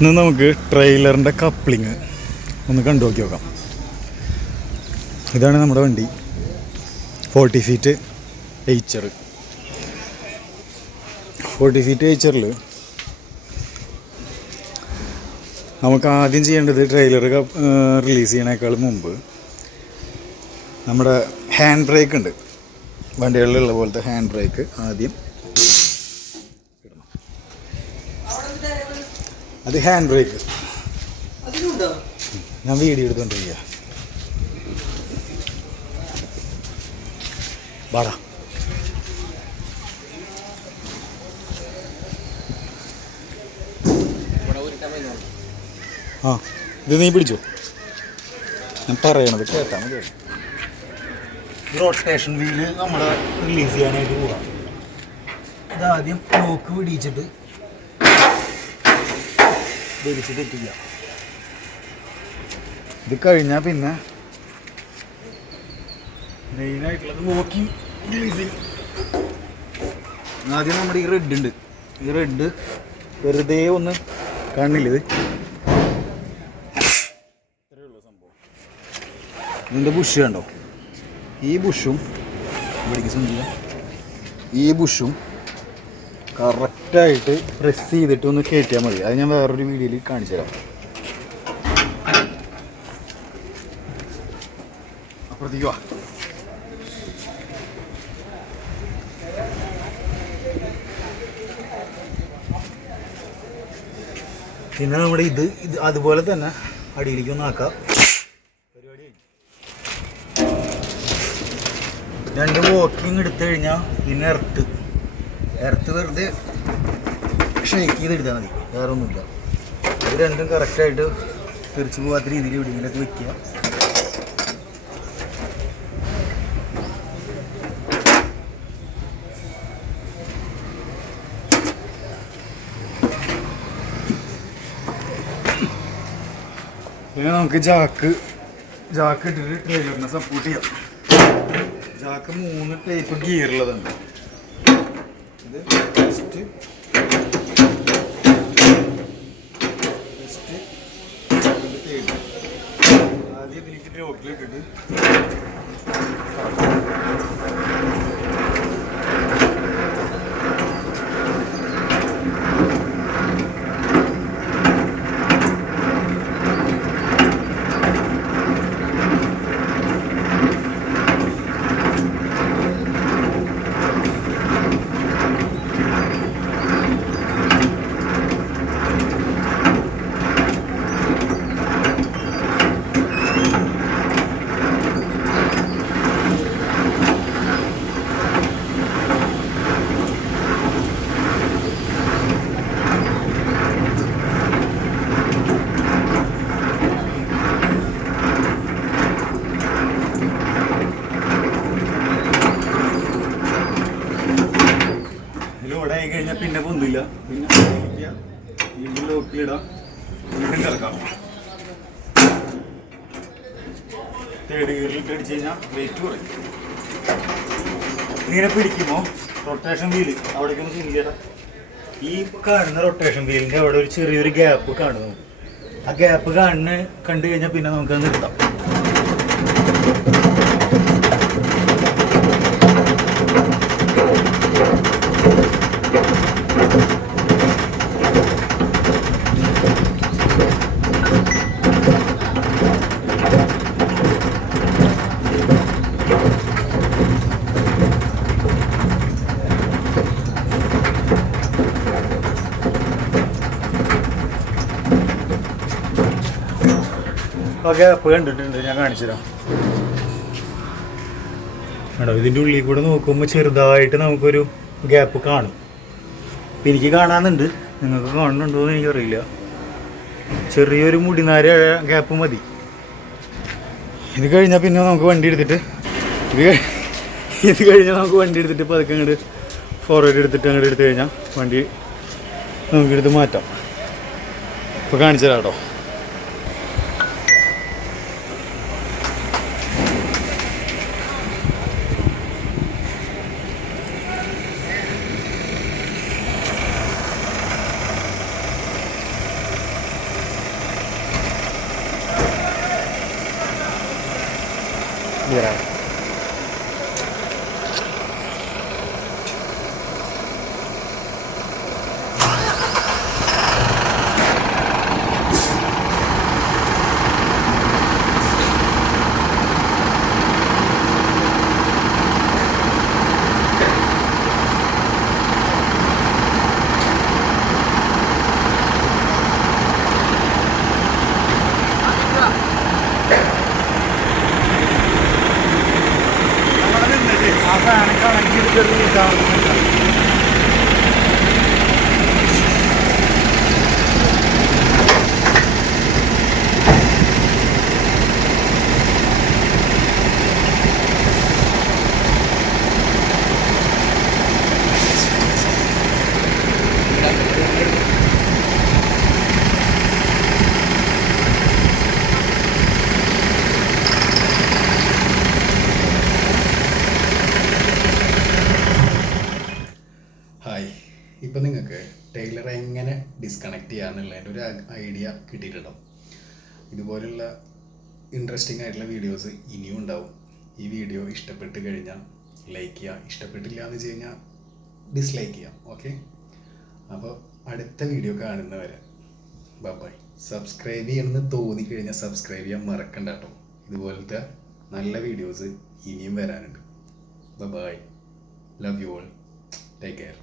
ഇന്ന് നമുക്ക് ട്രെയിലറിൻ്റെ കപ്ലിങ് ഒന്ന് കണ്ടു നോക്കാം. ഇതാണ് നമ്മുടെ വണ്ടി, 40 ഫീറ്റ് എയ്ച്ചർ. 40 ഫീറ്റ് എയ്ച്ചറിൽ നമുക്ക് ആദ്യം ചെയ്യേണ്ടത് ട്രെയിലർ റിലീസ് ചെയ്യണേക്കാൾ മുമ്പ് നമ്മുടെ ഹാൻഡ് ബ്രേക്ക് ഉണ്ട്, വണ്ടികളിലുള്ള പോലത്തെ ഹാൻഡ് ബ്രേക്ക് ആദ്യം ഇടണം. അത് ഹാൻഡ് ബ്രേക്ക് ഞാൻ വീഡിയോ എടുത്തോണ്ടിരിക്കുക. വാടാ, ആ ഇത് നീ പിടിച്ചോ, ഞാൻ പറയണത് കേട്ടാ മതി. റൊട്ടേഷൻ വീല് നമ്മൾ റിലീസ് ചെയ്യാനായിട്ട് പോവാം. ഇതാദ്യം ലോക്ക് പിടിച്ചിട്ട് വലിച്ച് തെറ്റിക്കുക. ഇത് കഴിഞ്ഞാൽ പിന്നെ മെയിനായിട്ടുള്ളത് ലോക്കിങ് റിലീസിങ്. ആദ്യം നമ്മുടെ ഈ റെഡ് ഉണ്ട്, ഈ റെഡ് വെറുതെ ഒന്ന് കാണില്ല, ഇത് ഇത്രയുള്ള സംഭവം. ഇതിൻ്റെ ബുഷ് കണ്ടോ, ഈ ബുഷും ഇവിടേക്ക് ശ്രദ്ധിക്കുക, ഈ ബുഷും കറക്റ്റായിട്ട് പ്രസ് ചെയ്തിട്ട് ഒന്ന് കയറ്റിയാൽ മതി. അത് ഞാൻ വേറൊരു വീഡിയോയിൽ കാണിച്ചു തരാം. അപ്പുറത്തേക്ക് വാ. പിന്നെ നമ്മുടെ ഇത് അതുപോലെ തന്നെ അടിയിലേക്ക് ഒന്ന് ആക്കാം. പരിപാടി രണ്ട് വോക്കിങ് എടുത്തു കഴിഞ്ഞാൽ പിന്നെ എർത്ത് വെറുതെ ഷേക്ക് ചെയ്തെടുത്താൽ മതി, വേറെ ഒന്നുമില്ല. ഇത് രണ്ടും കറക്റ്റായിട്ട് തിരിച്ചു പോകാത്ത രീതിയിൽ എവിടെയെങ്കിലൊക്കെ വെക്കുക. പിന്നെ നമുക്ക് ജാക്ക് ഇട്ടിട്ട് ട്രെയിലറിനെ സപ്പോർട്ട് ചെയ്യാം. ജാക്ക് 3 ടൈപ്പ് ഗിയറുള്ളതുണ്ട്. ഇത് ഫസ്റ്റ് തേർഡ്. ആദ്യം ഇതിലേക്ക് ലോക്കിലിട്ടിട്ട് ലോഡായി കഴിഞ്ഞാൽ പിന്നെ പൊന്നില്ല, പിന്നെ വീണ്ടും ലോക്കിലിടാം, വീണ്ടും കിടക്കാം. തേർഡ് ഗിയറിലിട്ട് അടിച്ച് കഴിഞ്ഞാൽ വെയിറ്റ് കുറയും. ഇങ്ങനെ പിടിക്കുമ്പോൾ റൊട്ടേഷൻ വീല് അവിടേക്കൊന്ന് ചിന്തിച്ചേട്ടാ, ഈ കാണുന്ന റൊട്ടേഷൻ വീലിൻ്റെ അവിടെ ഒരു ചെറിയൊരു ഗ്യാപ്പ് കാണുന്നു. ആ ഗ്യാപ്പ് കണ്ടു കഴിഞ്ഞാൽ പിന്നെ നമുക്കത് നിർത്താം. ആ ഗ്യാപ്പ് കണ്ടിട്ടുണ്ട്, ഞാൻ കാണിച്ചു തരാം. കേട്ടോ, ഇതിൻ്റെ ഉള്ളിൽ കൂടെ നോക്കുമ്പോൾ ചെറുതായിട്ട് നമുക്കൊരു ഗ്യാപ്പ് കാണും. ഇപ്പം എനിക്ക് കാണാനുണ്ട്, നിങ്ങൾക്ക് കാണുന്നുണ്ടോ എന്ന് എനിക്കറിയില്ല. ചെറിയൊരു മുടിനാര ഗ്യാപ്പ് മതി. ഇത് കഴിഞ്ഞാൽ പിന്നെ നമുക്ക് വണ്ടി എടുത്തിട്ട് പതുക്കെ അങ്ങോട്ട് ഫോർവേഡ് എടുത്തിട്ട് അങ്ങോട്ട് എടുത്തു കഴിഞ്ഞാൽ വണ്ടി നമുക്കെടുത്ത് മാറ്റാം. ഇപ്പോൾ കാണിച്ചു തരാം കേട്ടോ. ക്ലിയർ ആണ്. ഇപ്പം നിങ്ങൾക്ക് ടൈലർ എങ്ങനെ ഡിസ്കണക്ട് ചെയ്യാന്നുള്ളതിൻ്റെ ഒരു ഐഡിയ കിട്ടിയിട്ടുണ്ടാവും. ഇതുപോലുള്ള ഇൻട്രസ്റ്റിംഗ് ആയിട്ടുള്ള വീഡിയോസ് ഇനിയും ഉണ്ടാവും. ഈ വീഡിയോ ഇഷ്ടപ്പെട്ട് കഴിഞ്ഞാൽ ലൈക്ക് ചെയ്യുക, ഇഷ്ടപ്പെട്ടില്ല എന്ന് വെച്ച് കഴിഞ്ഞാൽ ഡിസ്ലൈക്ക് ചെയ്യാം. ഓക്കെ, അപ്പോൾ അടുത്ത വീഡിയോ കാണുന്നവരെ ബൈ. സബ്സ്ക്രൈബ് ചെയ്യണമെന്ന് തോന്നിക്കഴിഞ്ഞാൽ സബ്സ്ക്രൈബ് ചെയ്യാൻ മറക്കണ്ട കേട്ടോ. ഇതുപോലത്തെ നല്ല വീഡിയോസ് ഇനിയും വരാനുണ്ട്. Bye. Love you all. Take care.